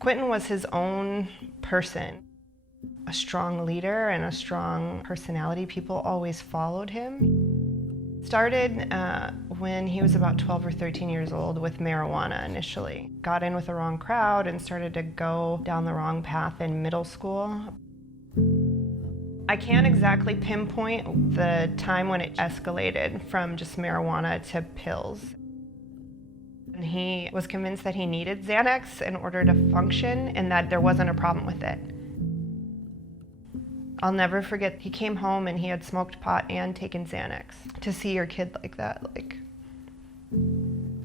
Quentin was his own person, a strong leader and a strong personality. People always followed him. Started when he was about 12 or 13 years old with marijuana initially. Got in with the wrong crowd and started to go down the wrong path in middle school. I can't exactly pinpoint the time when it escalated from just marijuana to pills. And he was convinced that he needed Xanax in order to function and that there wasn't a problem with it. I'll never forget, he came home and he had smoked pot and taken Xanax. To see your kid like that,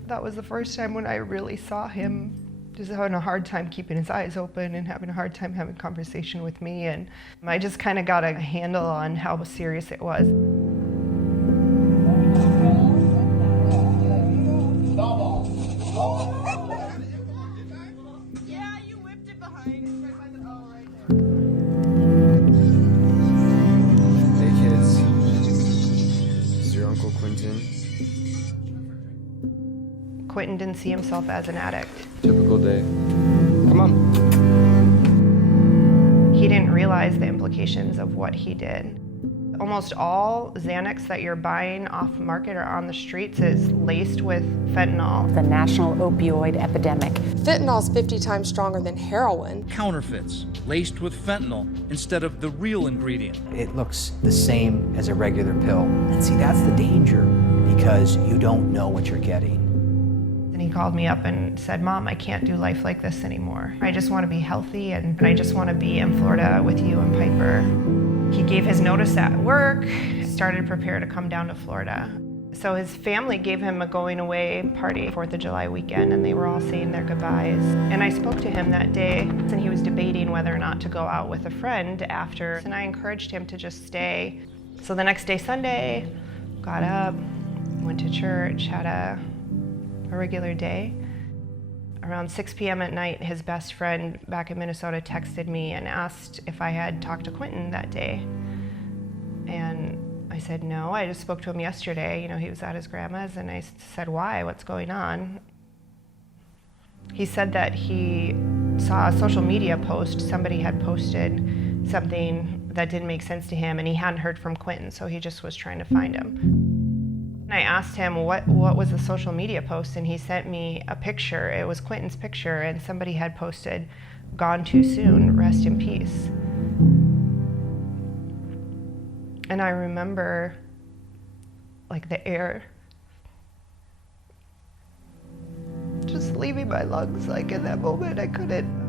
that was the first time when I really saw him just having a hard time keeping his eyes open and having a hard time having conversation with me. And I just kind of got a handle on how serious it was. Yeah, you whipped it behind. It's right by the ball right there. Hey kids, this is your Uncle Quintin. Quentin didn't see himself as an addict. Typical day. Come on. He didn't realize the implications of what he did. Almost all Xanax that you're buying off market or on the streets is laced with fentanyl. The national opioid epidemic. Fentanyl is 50 times stronger than heroin. Counterfeits laced with fentanyl instead of the real ingredient. It looks the same as a regular pill. And see, that's the danger, because you don't know what you're getting. And he called me up and said, "Mom, I can't do life like this anymore. I just want to be healthy and I just want to be in Florida with you and Piper." He gave his notice at work, started to prepare to come down to Florida. So his family gave him a going away party 4th of July weekend, and they were all saying their goodbyes. And I spoke to him that day, and he was debating whether or not to go out with a friend after, and I encouraged him to just stay. So the next day, Sunday, got up, went to church, had a regular day. Around 6 p.m. at night, his best friend back in Minnesota texted me and asked if I had talked to Quentin that day. And I said, no, I just spoke to him yesterday. You know, he was at his grandma's, and I said, why? What's going on? He said that he saw a social media post. Somebody had posted something that didn't make sense to him, and he hadn't heard from Quentin, so he just was trying to find him. And I asked him what was the social media post, and he sent me a picture. It was Quentin's picture, and somebody had posted, "Gone too soon, rest in peace." And I remember, the air just leaving my lungs. In that moment, I couldn't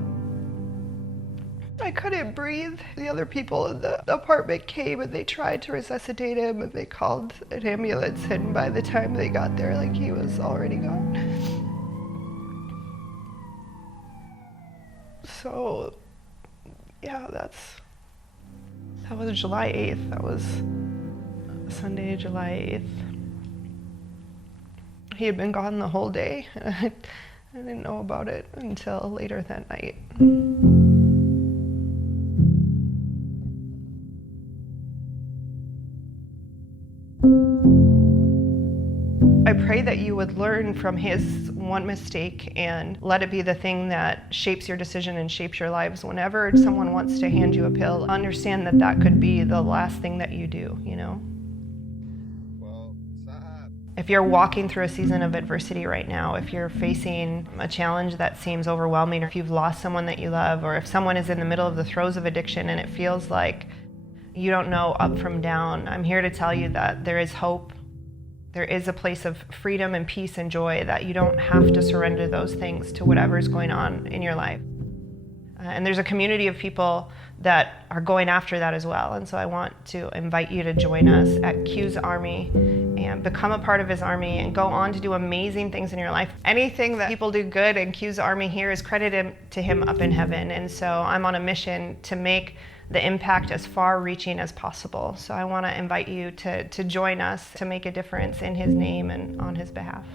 breathe. The other people in the apartment came and they tried to resuscitate him, and they called an ambulance, and by the time they got there, he was already gone. So, yeah, that was July 8th. That was Sunday, July 8th. He had been gone the whole day, and I didn't know about it until later that night. I pray that you would learn from his one mistake and let it be the thing that shapes your decision and shapes your lives. Whenever someone wants to hand you a pill, understand that that could be the last thing that you do, Well, stop. If you're walking through a season of adversity right now, if you're facing a challenge that seems overwhelming, or if you've lost someone that you love, or if someone is in the middle of the throes of addiction and it feels like you don't know up from down, I'm here to tell you that there is hope. There is a place of freedom and peace and joy, that you don't have to surrender those things to whatever's going on in your life. And there's a community of people that are going after that as well. And so I want to invite you to join us at Q's Army and become a part of his army and go on to do amazing things in your life. Anything that people do good in Q's Army here is credited to him up in heaven. And so I'm on a mission to make the impact as far-reaching as possible. So I want to invite you to join us to make a difference in his name and on his behalf.